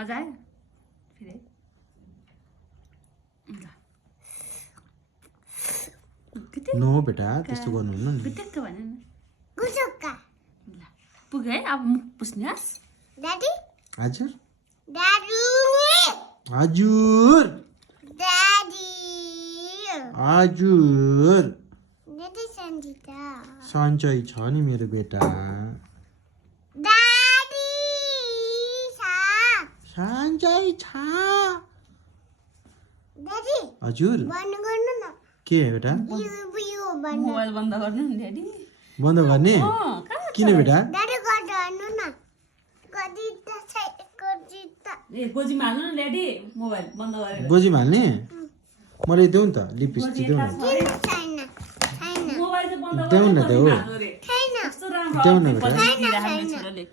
मजा आयो फेरि नो बेटा त्यस्तो गर्नुहुन्न नि गुटुक्क भन्नु न गुटुक्का ल पुग्यो है अब मुख पुस्नुहोस् दादी हजुर दादु हजुर दादी हजुर दादी सन्जिता सन्चै छ नि मेरो बेटा दादी सा सन्चै छ दादी हजुर बन्द गर्नु न के बेटा यो बन्द मोबाइल बन्द गर्नु नि ड्याडी बन्द गर्ने कहाँ किन बेटा दादी गर्नु न कदिता छै कदिता ए गोजीमा हाल्नु न ड्याडी मोबाइल बन्द गरेर गोजीमा हाल्ने मलाई देऊ नि त लिपस्टिक देऊ न छैन छैन मोबाइल चाहिँ बन्द देऊ न देऊ छैन कस्तो राम्रो देऊ न outfit बेटा। बनाइदिइराख्यो मेरो छोराले।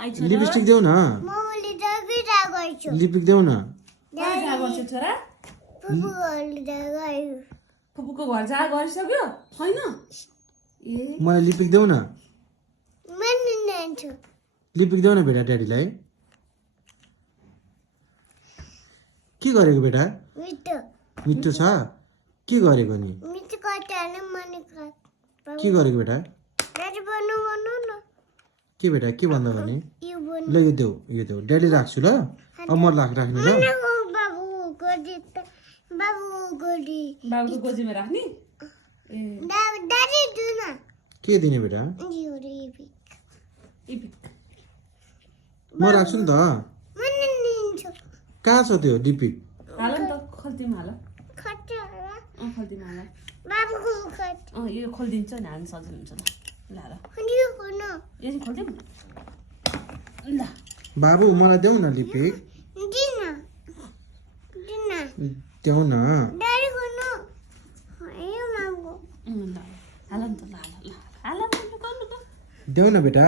आई छोरा, लिपस्टिक देऊ न मौली दबिरा गर्छु लिपिक देऊ न कहाँ जा गर्छौ छोरा फुफुले गयो फुपूको घर जा गरिसक्यो छैन ए मलाई लिपिक देऊ न मन नान्छु लिपिक देऊ न बेटा ड्याडीलाई के गरेको बेटा मिठो मिठो छ के गरेको नि मिठो कटाले मन के गरेको बेटा दादी बन्नु भन्नु न के बेटा के बन्द गर्ने यो बन्नु ल यो देऊ ड्याडी राख्छु ल अब म राख्ने ल बाबु गोदी बाबु गोदी बाबुको गोजीमा राख्ने ए दादी दुन के दिने बेटा यो रेबी इपिक म राख्छु नि त मन निन्छु कहाँ छ त्यो लिपिक हाल नि त खल्तीमा हाल खट्टा खल्तीमा हाल बाबुको खट यो खोलिदिन्छ नि हाल्नु सजिलो हुन्छ ल ल यो कोन यो चाहिँ खोलिदिउँ ल बाबु मलाई देऊ न लिपिक दिन दिन देऊ न दादी कोन यो मागो ल हाल नि त ल ल हाल न गर्नु त देऊ न बेटा